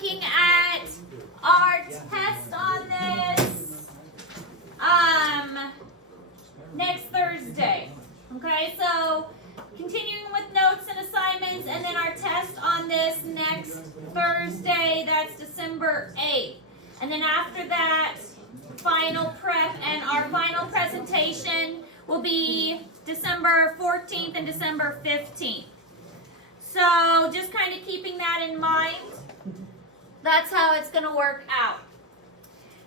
looking at our test on this next Thursday. Okay, so continuing with notes and assignments, and then our test on this next Thursday, that's December 8th. And then after that, final prep, and our final presentation will be December 14th and December 15th. So just kind of keeping that in mind, that's how it's going to work out.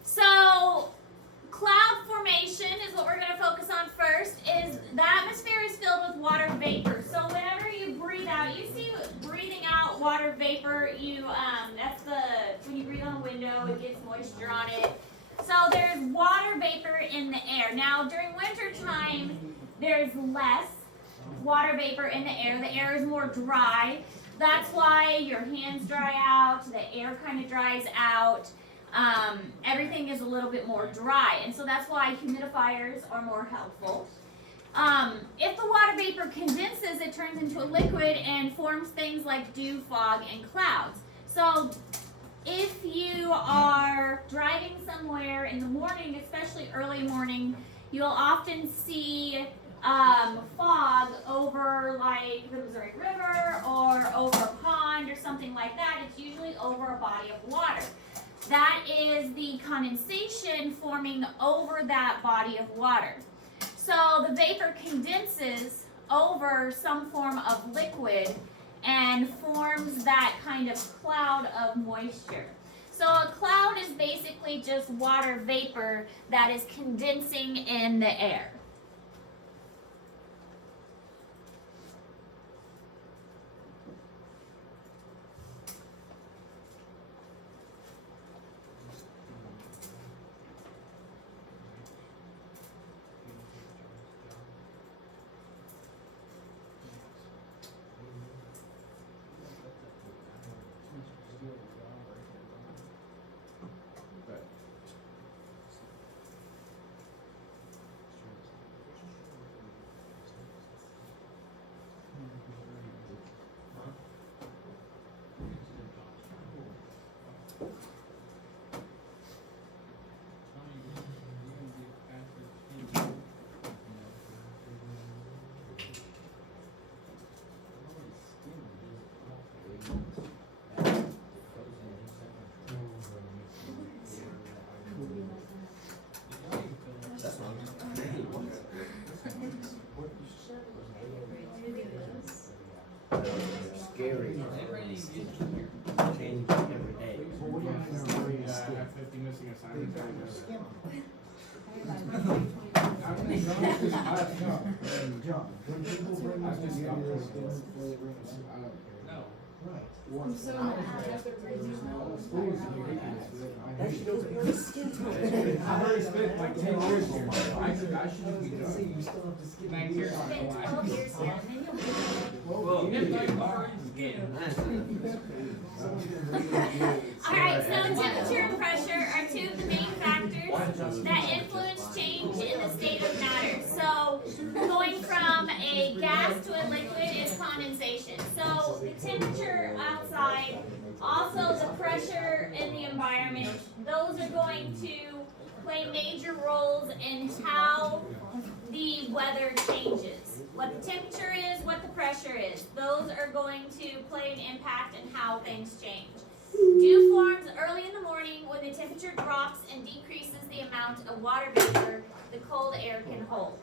So cloud formation is what we're going to focus on first. Is the atmosphere is filled with water vapor. So whenever you breathe out, you see breathing out water vapor. That's when you breathe on a window, it gets moisture on it. So there's water vapor in the air. Now during winter time, there's less water vapor in the air. The air is more dry. That's why your hands dry out, the air kind of dries out. Everything is a little bit more dry, and so that's why humidifiers are more helpful. If the water vapor condenses, it turns into a liquid and forms things like dew, fog, and clouds. So if you are driving somewhere in the morning, especially early morning, you'll often see fog over like the Missouri River or over a pond or something like that. It's usually over a body of water. That is the condensation forming over that body of water. So the vapor condenses over some form of liquid and forms that kind of cloud of moisture. So a cloud is basically just water vapor that is condensing in the air. Scary. Change every day. I have 50 missing assignments. John, when people bring us together as students before they bring us out. No. Right. I'm so mad at the reason I've already spent like 10 years here. I should be done. You still have to skip. 9 years on Spend 12 years here, and then you'll be Well, Alright, so temperature and pressure are two of the main factors that influence change in the state of matter. So going from a gas to a liquid is condensation. So the temperature outside, also the pressure in the environment, those are going to play major roles in how the weather changes. What the temperature is, what the pressure is, those are going to play an impact in how things change. Dew forms early in the morning when the temperature drops and decreases the amount of water vapor the cold air can hold.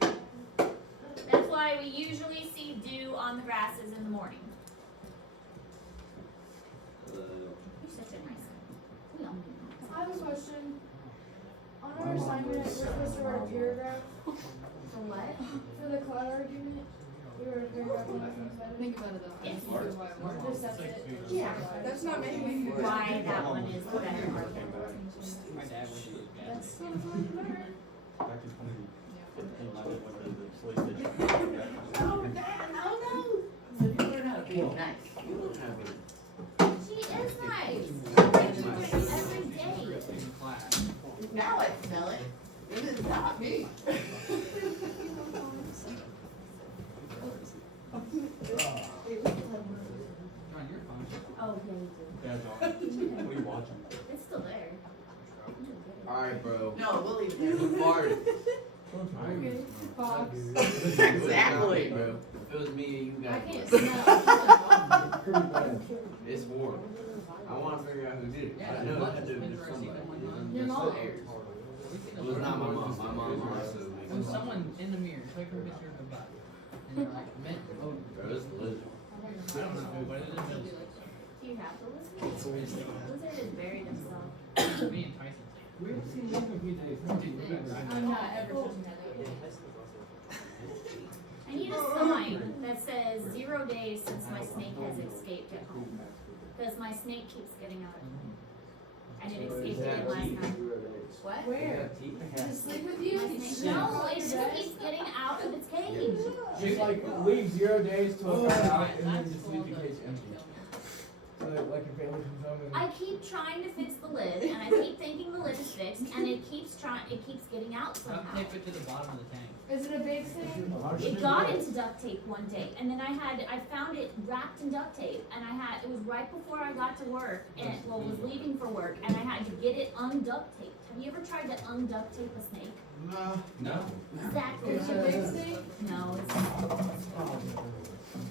That's why we usually see dew on the grasses in the morning. You're such a nice guy. We all know. I have a question. On our assignment, we're supposed to write a paragraph For what? for the cloud argument. We wrote a paragraph on it. Think about it though. Yes. Just that's it. Yeah, that's not making me. Why that one is the better argument. My dad was a good guy. That's not better. Oh, Dad, no, no. She is nice. I do it every day. In class. Now I smell it. It is not me. John, you're fine. Oh, Oh, yeah, you do. Yeah, John. What are you watching? It's still there. Alright, bro. No, we'll leave it there. Who farted? Okay, Fox. Exactly. Bro. If it was me and you I guys. can't would. smell. Pretty bad. It's warm. I wanna figure out who did it. Yeah, I know but it had to have been interesting somebody. one. Your It's mom. the air. It was not my mom. My mom also. When someone in the mirror took a picture of the butt, and they're like, meant, oh, Bro, it's a lizard. I don't know, but it is Do you have the lizard? Lizard is very themselves. me and Tyson. We haven't seen one of you days. I'm not ever touching that again. I need a sign that says 0 days since my snake has escaped at home. Because my snake keeps getting out at home. And it escaped again last night. What? Where? To sleep with you? My snake, no, it just keeps getting out of its cage. Just like leave 0 days to a car out and then just leave the cage empty. So that like your family comes home and. I keep trying to fix the lid, and I keep thinking the lid is fixed, and it keeps getting out Duct somehow. tape it to the bottom of the tank. Is it a big thing? It got into duct tape one day, and then I found it wrapped in duct tape, and it was right before I got to work, and was leaving for work, and I had to get it unduct taped. Have you ever tried to unduct tape a snake? No. Exactly. Is it a big thing? No, it's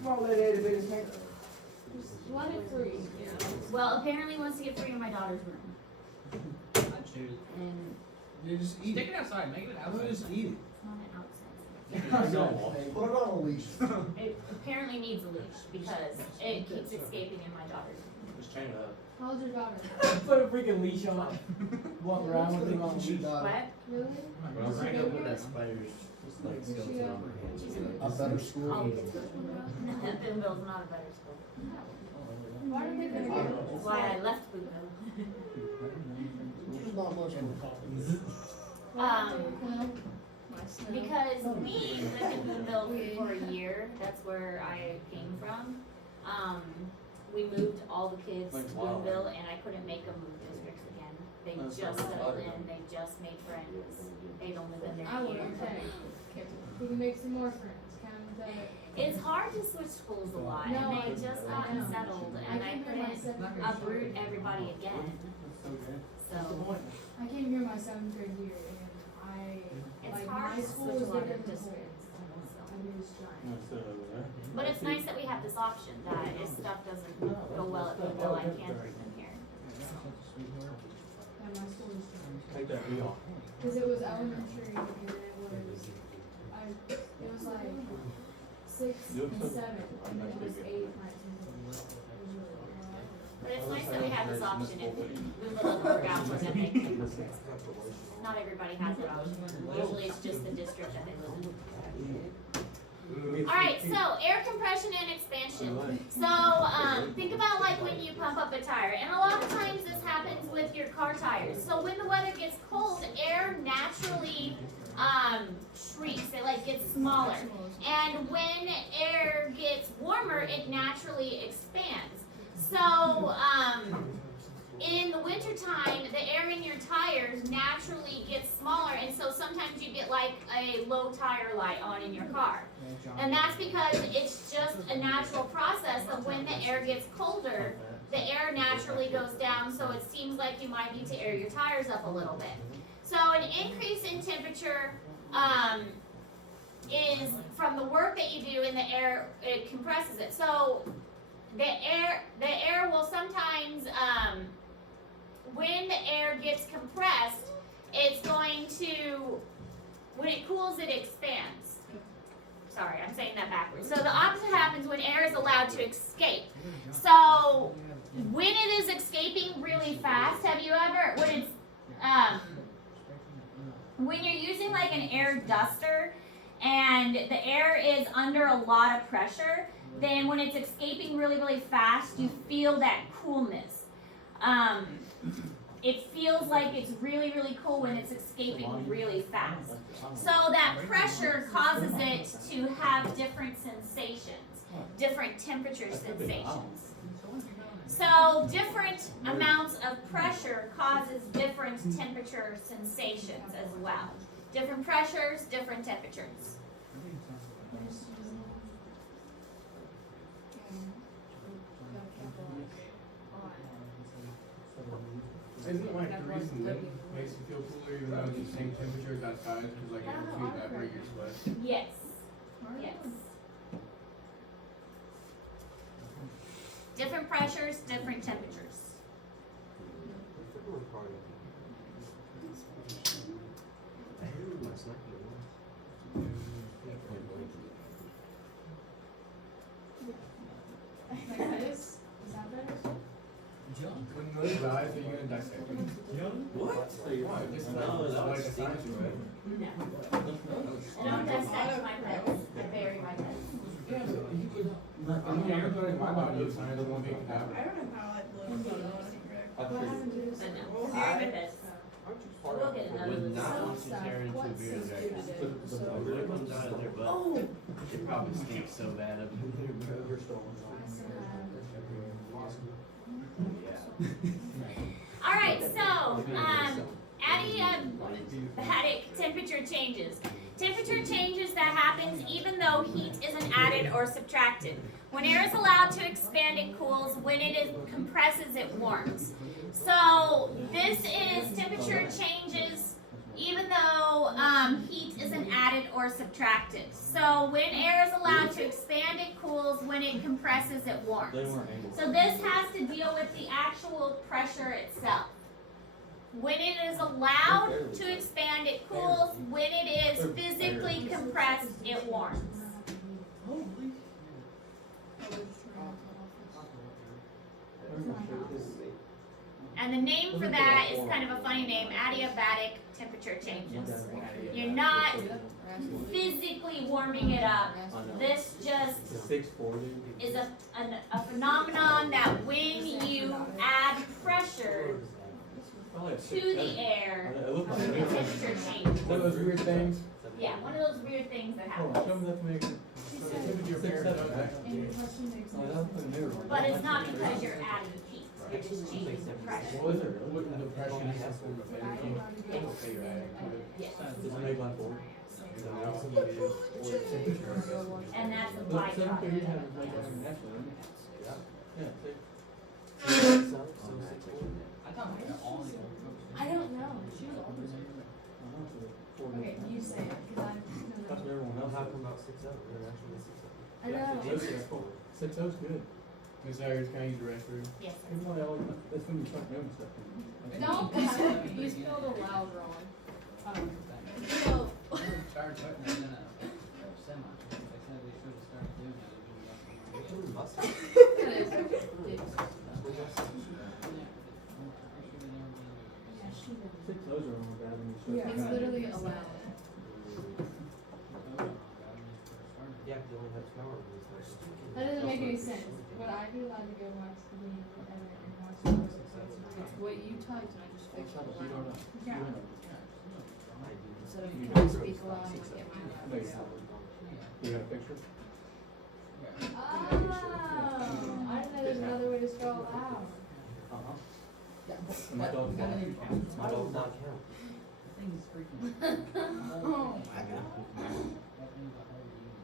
Small lady ate a big snake. Just let it free. well. Apparently, he wants to get free in my daughter's room, I'd shoot it. and You just eat Stick it. it outside, make it I'm gonna outside. just eat it. it's not an outside. Put it on a leash. It apparently needs a leash because it keeps escaping in my daughter's room. Just chain it up. How old's your daughter? Put a freaking leash on it. Walk around with him on a leash. What? Really? Bro, I'm right up with that spider's just like skeleton on her hand. She's A better school. All kids go to Boonville. No, Boonville's not a better school. Why are they gonna I don't get know. That's why I left Boonville. There's not much on Because we lived in Boonville for a year. That's where I came from. We moved all the kids to Boonville, and I couldn't make them move districts again. They just settled in. They just made friends. They'd only been there I a would, year. okay. We can make some more friends, kind of. It's hard to switch schools a lot, No, and I- they just I gotten know. settled, I and I came here my couldn't seventh grade uproot year. everybody again. So I came here my seventh grade year, and it's like, hard my to school switch is a lot of different than districts. I mean, it's giant. But it's nice that we have this option, that if stuff doesn't go well at Boonville, I can bring them here. Yeah, my school is giant. Take that knee off. Cause it was elementary, and then it was like 6 and 7, and then it was 8 and 19. But it's nice that we have this option. If Boonville doesn't work out, we're gonna make it. Not everybody has that option. Usually it's just the district that they live in. Alright, so air compression and expansion. So, think about like when you pump up a tire. And a lot of times this happens with your car tires. So when the weather gets cold, air naturally shrinks. It like gets smaller. And when air gets warmer, it naturally expands. So, in the wintertime, the air in your tires naturally gets smaller, and so sometimes you get like a low tire light on in your car. And that's because it's just a natural process of when the air gets colder, the air naturally goes down, so it seems like you might need to air your tires up a little bit. So an increase in temperature is from the work that you do in the air, it compresses it. So the air will sometimes, when the air gets compressed, it's going to, when it cools, it expands. Sorry, I'm saying that backwards. So the opposite happens when air is allowed to escape. So when it is escaping really fast, have you ever, when you're using like an air duster and the air is under a lot of pressure, then when it's escaping really, really fast, you feel that coolness. It feels like it's really, really cool when it's escaping really fast. So that pressure causes it to have different sensations, different temperature sensations. So different amounts of pressure causes different temperature sensations as well. Different pressures, different temperatures. Isn't like the reason wind makes you feel cooler even though it's the same temperature as outside because like it helps you evaporate your sweat? Yes. Yes. Different pressures, different temperatures. Like this? Is that better? John. When you look at eyes, are you gonna dissect them? What? Why? Just No, like, that like was a science experiment. No. I don't dissect my pets. I bury my pets. Yeah, but you could. I mean, I'm putting my body inside the one big cadaver. I don't know how I'd live with it. What happened to this? I know. I bury my pets. We'll get another Would one. not Some want to stuff, tear into a what beer sister jacket. did, so- When it comes out of their butt, Oh! it probably stinks so bad up in there, bro. I still have. Yeah. All right, so adiabatic temperature changes. Temperature changes that happens even though heat isn't added or subtracted. When air is allowed to expand, it cools. When it is compresses, it warms. So this is temperature changes even though heat isn't added or subtracted. So when air is allowed to expand, it cools. When it compresses, it warms. So this has to deal with the actual pressure itself. When it is allowed to expand, it cools. When it is physically compressed, it warms. And the name for that is kind of a funny name, adiabatic temperature changes. You're not physically warming it up. This just is a phenomenon that when you add pressure to the air, the temperature changes. One of those weird things. Yeah, one of those weird things that Oh, happens. show me that to make. She The said, temperature of air does actually. any question makes But it's not because you're adding heat, you're just changing the pressure. Well, wouldn't the pressure be some form of energy? Yes. Okay, right. Yes. So now somebody is, or temperature. And that's a byproduct. I thought we were all the old folks. I don't know. She was older. Okay, you say it, cause I know that. I know. 6-0's good. Miss Ayers, can I use the restroom? Yes. That's when you start doing stuff. Don't, you spelled a loud wrong. No. Started putting them in a semi. They said they should have started doing that. That is, yeah, she did. 6-0's are on bad when you start. Yeah, it's literally allowed. That doesn't make any sense. Would I be allowed to go watch the game and watch the It's what you typed and I just fixed it loud. Yeah. So if you can speak aloud, I get my loud. You got a picture? Oh, I didn't know there's another way to spell loud. My dog barks. My dog not count. Thing is freaking. Oh my god.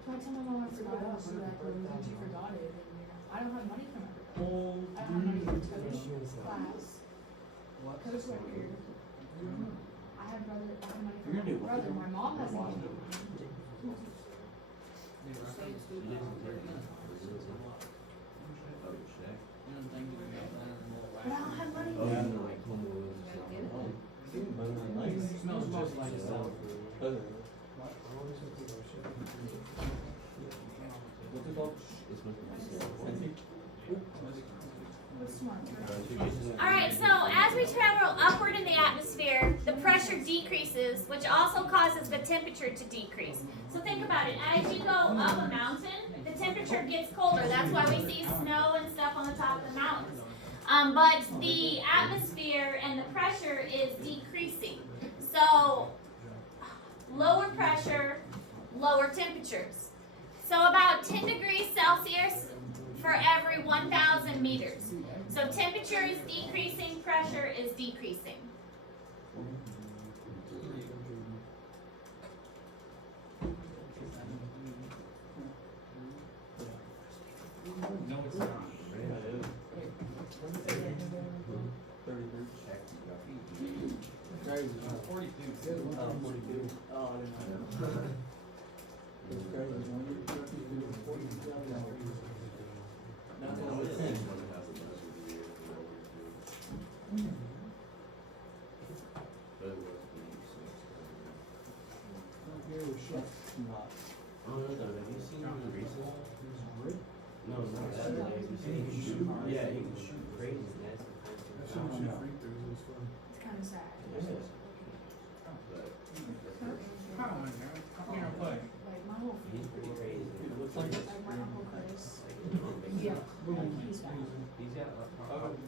So I tell my mom I forgot it, she's like, well, since you forgot it, then you're not, I don't have money from everybody. I don't have money for coach, class, What? coach record. I have money from You're gonna do my brother, my mom has money. But I don't have money. Oh, yeah. It smells just like itself. What's it called? What's smart? All right, so as we travel upward in the atmosphere, the pressure decreases, which also causes the temperature to decrease. So think about it. As you go up a mountain, the temperature gets colder. That's why we see snow and stuff on the top of the mountains. But the atmosphere and the pressure is decreasing. So lower pressure, lower temperatures. So about 10 degrees Celsius for every 1,000 meters. So temperature is decreasing, pressure is decreasing. No, it's not. 33. crazy, huh? 42. Oh, 42. Oh, I didn't know that. It's crazy, when you get truck, you do 42,000 hours. Nothing on the 10. Here was shut. Not. Oh, no, though, have you seen the recent? Really? No, not that. Have you seen him shoot? Yeah, he can shoot crazy. That's I've seen him shoot free throws, it was fun. It's kind of sad. Come on, man. Come here and play. Like my whole He's pretty crazy. Dude, it looks like it's. like my uncle Chris. Yeah. He's back. He's got like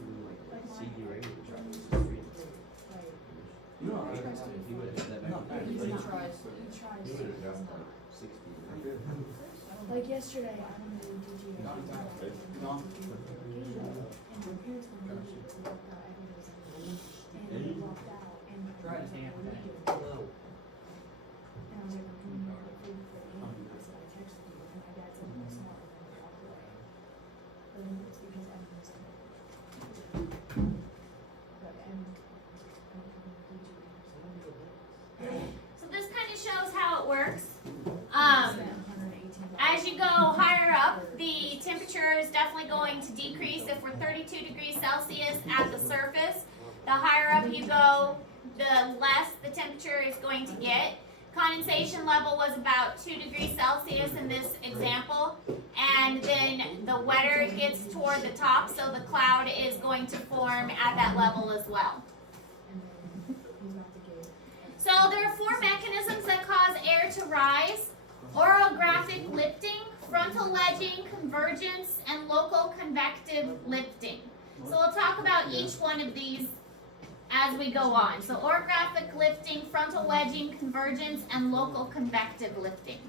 CD radio trucks. Like You know, I He would have hit that back. Not bad. he He tries. would have dropped like 60. Like yesterday, I don't know, did you? No. And my parents were leaving, they walked out, everybody was like, and they walked out, and my Try to parents stand were back. leaving. No. And I was like, I'm coming here for food for the evening. I said, I texted you, and my dad said, no, it's not, and then I walked away. But then it's because Evan was there. But Evan, I don't know, did you? So this kind of shows how it works. Spent $118. As you go higher up, the temperature is definitely going to decrease. If we're 32 degrees Celsius at the surface, the higher up you go, the less the temperature is going to get. Condensation level was about 2 degrees Celsius in this example, and then the wetter it gets toward the top, so the cloud is going to form at that level as well. And then he's about to get. So there are 4 mechanisms that cause air to rise: orographic lifting, frontal ledging, convergence, and local convective lifting. So we'll talk about each one of these as we go on. So orographic lifting, frontal wedging, convergence, and local convective lifting.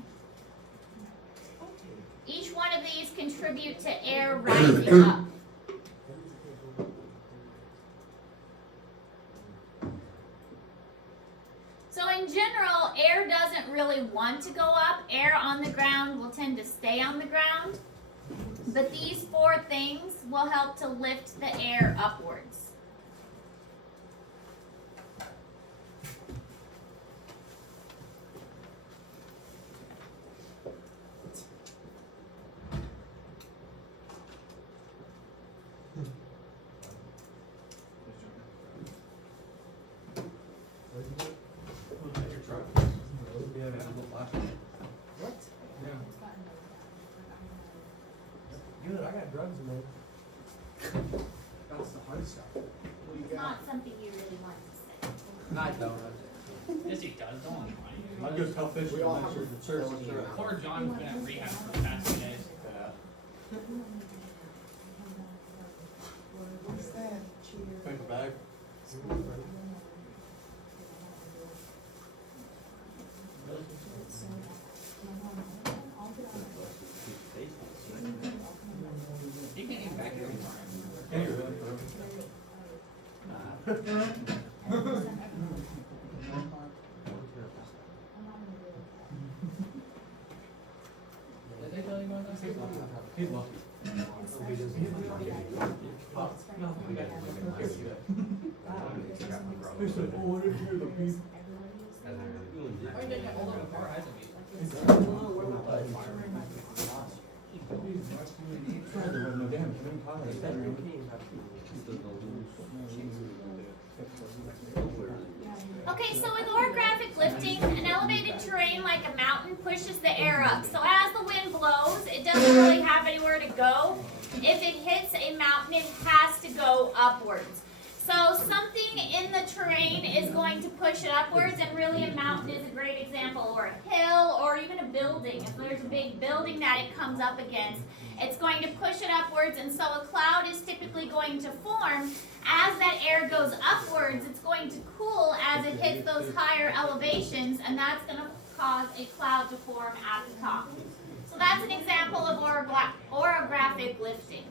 Each one of these contribute to air rising up. So in general, air doesn't really want to go up. Air on the ground will tend to stay on the ground. But these 4 things will help to lift the air upwards. What? Yeah. It's gotten like that. Good, I got drugs in there. That's the hard stuff. What do you It's got? not something you really want to say. I don't. Yes, he does. Don't want to I'll go tell fish. We all have to search through it. Poor John's been at rehab for the past 2 days. What's that? Cheer. Paper bag. He can eat back here tomorrow. Can you really? Did they tell you about that? He's lucky. He said, oh, what if you're the people? Oh, he didn't hold up a car, hasn't he? Okay, so with orographic lifting, an elevated terrain like a mountain pushes the air up. So as the wind blows, it doesn't really have anywhere to go. If it hits a mountain, it has to go upwards. So something in the terrain is going to push it upwards, and really a mountain is a great example, or a hill, or even a building. If there's a big building that it comes up against, it's going to push it upwards, and so a cloud is typically going to form. As that air goes upwards, it's going to cool as it hits those higher elevations, and that's going to cause a cloud to form at the top. So that's an example of orographic lifting.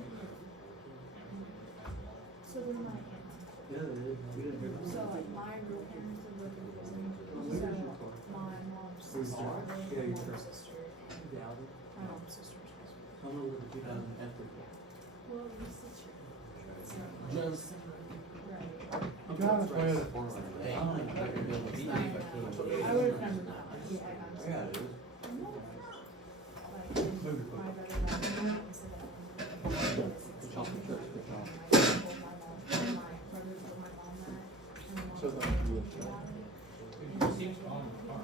So they're my aunts. So like my real parents are looking for me. So my mom's sister, Yeah, your my first. sister, and my mom's sister's husband. How long was the 2000 after? Well, his sister. So, Just. right. You got a Toyota 4 Hey, I'm not gonna be able to beat you if I can't. I would remember that. Yeah, I'm Yeah, it is. So that you would. It seems on the car.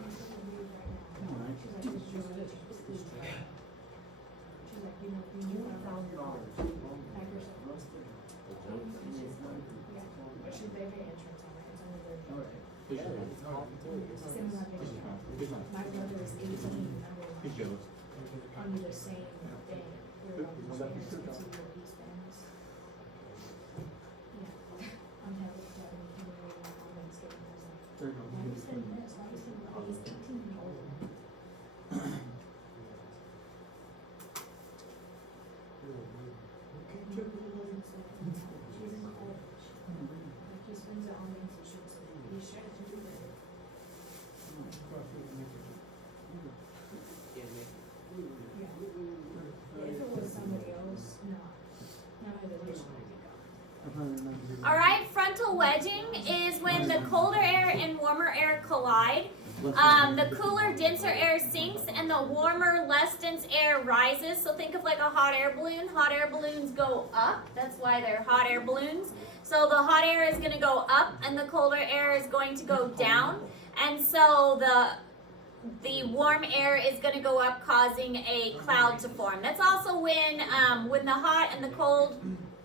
My brother is 18 under the same thing. We're like, Was that the parents true can job? see what he spends. Yeah. I'm having to tell him he can read my mom and skating. I was like, There you go. why are you spending this? Why are you spending that? He's 18 years old. She's in college. Like he spends it on me, he's trying to do it. Yeah. If it was somebody else, no. No hesitation, I could go. All right, frontal wedging is when the colder air and warmer air collide. The cooler, denser air sinks and the warmer, less dense air rises. So think of like a hot air balloon. Hot air balloons go up. That's why they're hot air balloons. So the hot air is going to go up and the colder air is going to go down. And so the warm air is going to go up, causing a cloud to form. That's also when the hot and the cold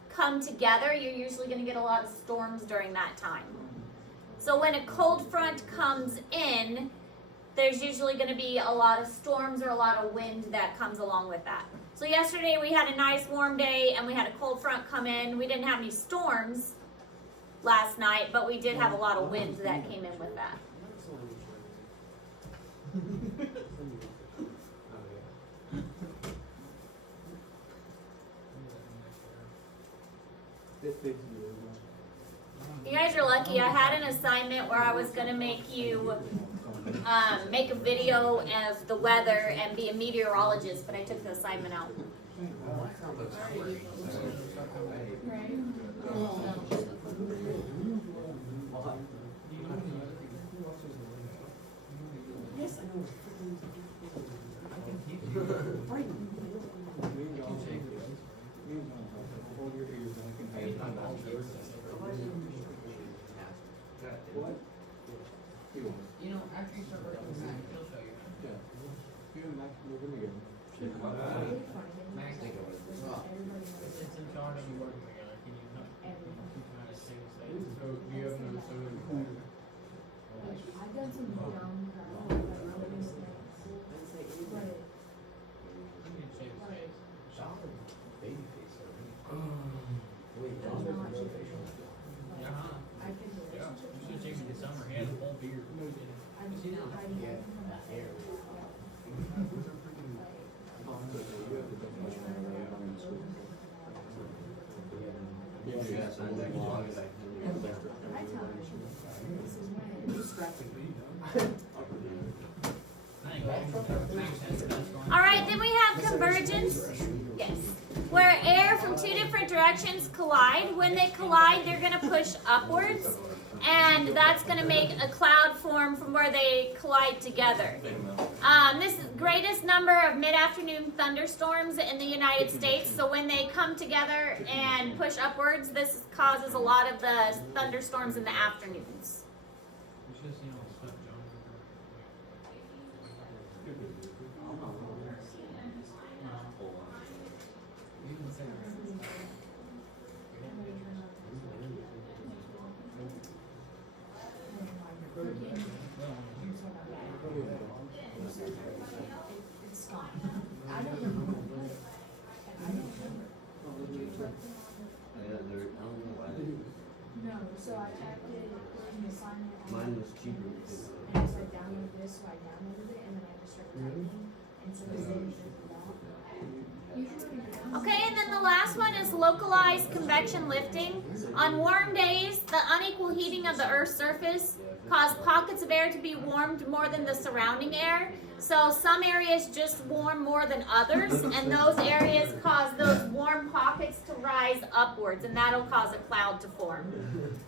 come together, you're usually going to get a lot of storms during that time. So when a cold front comes in, there's usually going to be a lot of storms or a lot of wind that comes along with that. So yesterday we had a nice warm day and we had a cold front come in. We didn't have any storms last night, but we did have a lot of wind that came in with that. You guys are lucky. I had an assignment where I was going to make you make a video of the weather and be a meteorologist, but I took the assignment out. Yes, I know. Hold your ears and I can hide it. What? You know, after you start working with Max, he'll show you. Yeah. You and Max move in together. Max, it's in charge of you working together. Can you not? Trying to save space. So, do you have another soda? I've done some dumb crap, like really mistakes. But You can save space. Uh-huh. I could do it. Yeah. You should take me this summer. He has a whole beard. I'm not hiding it from that air. I tell him, this is when. All right, then we have convergence. Yes. Where air from two different directions collide. When they collide, they're going to push upwards. And that's going to make a cloud form from where they collide together. This is the greatest number of mid-afternoon thunderstorms in the United States. So when they come together and push upwards, this causes a lot of the thunderstorms in the afternoons. You should have seen all the stuff John It's gone. I don't remember. I don't remember. No, so I typed it in the assignment. Mine was cheaper. And so I downloaded this, so I downloaded it, and then I just started typing. And so this thing is Okay, and then the last one is localized convection lifting. On warm days, the unequal heating of the Earth's surface cause pockets of air to be warmed more than the surrounding air. So some areas just warm more than others, and those areas cause those warm pockets to rise upwards, and that'll cause a cloud to form.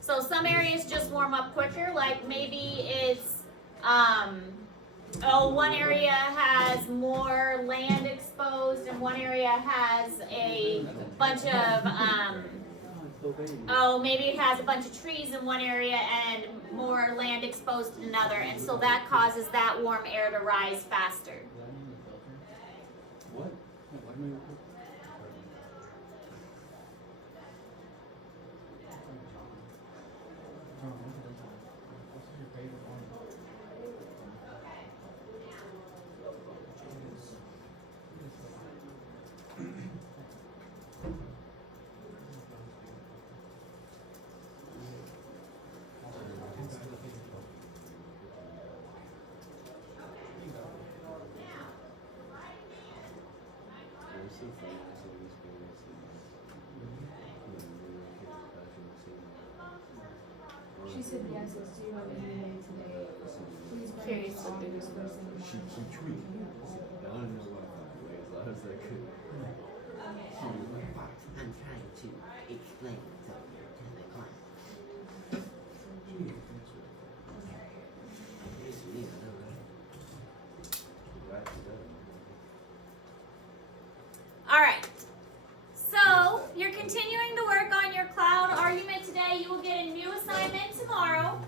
So some areas just warm up quicker, like maybe it's, one area has more land exposed, and one area has a bunch of, maybe it has a bunch of trees in one area and more land exposed in another, and so that causes that warm air to rise faster. What? She said yes, let's do you have any way today? Please bring Curious. us all this person. She tweaked. I don't know what ways. I was like, She was like, "Fox, I'm trying to explain something to the client." It's me, I know, right? All right. So you're continuing to work on your cloud argument today. You will get a new assignment tomorrow.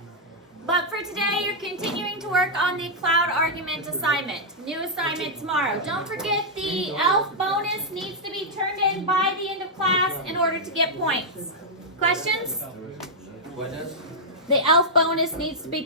But for today, you're continuing to work on the cloud argument assignment. New assignment tomorrow. Don't forget the ELF bonus needs to be turned in by the end of class in order to get points. Questions? What does? The ELF bonus needs to be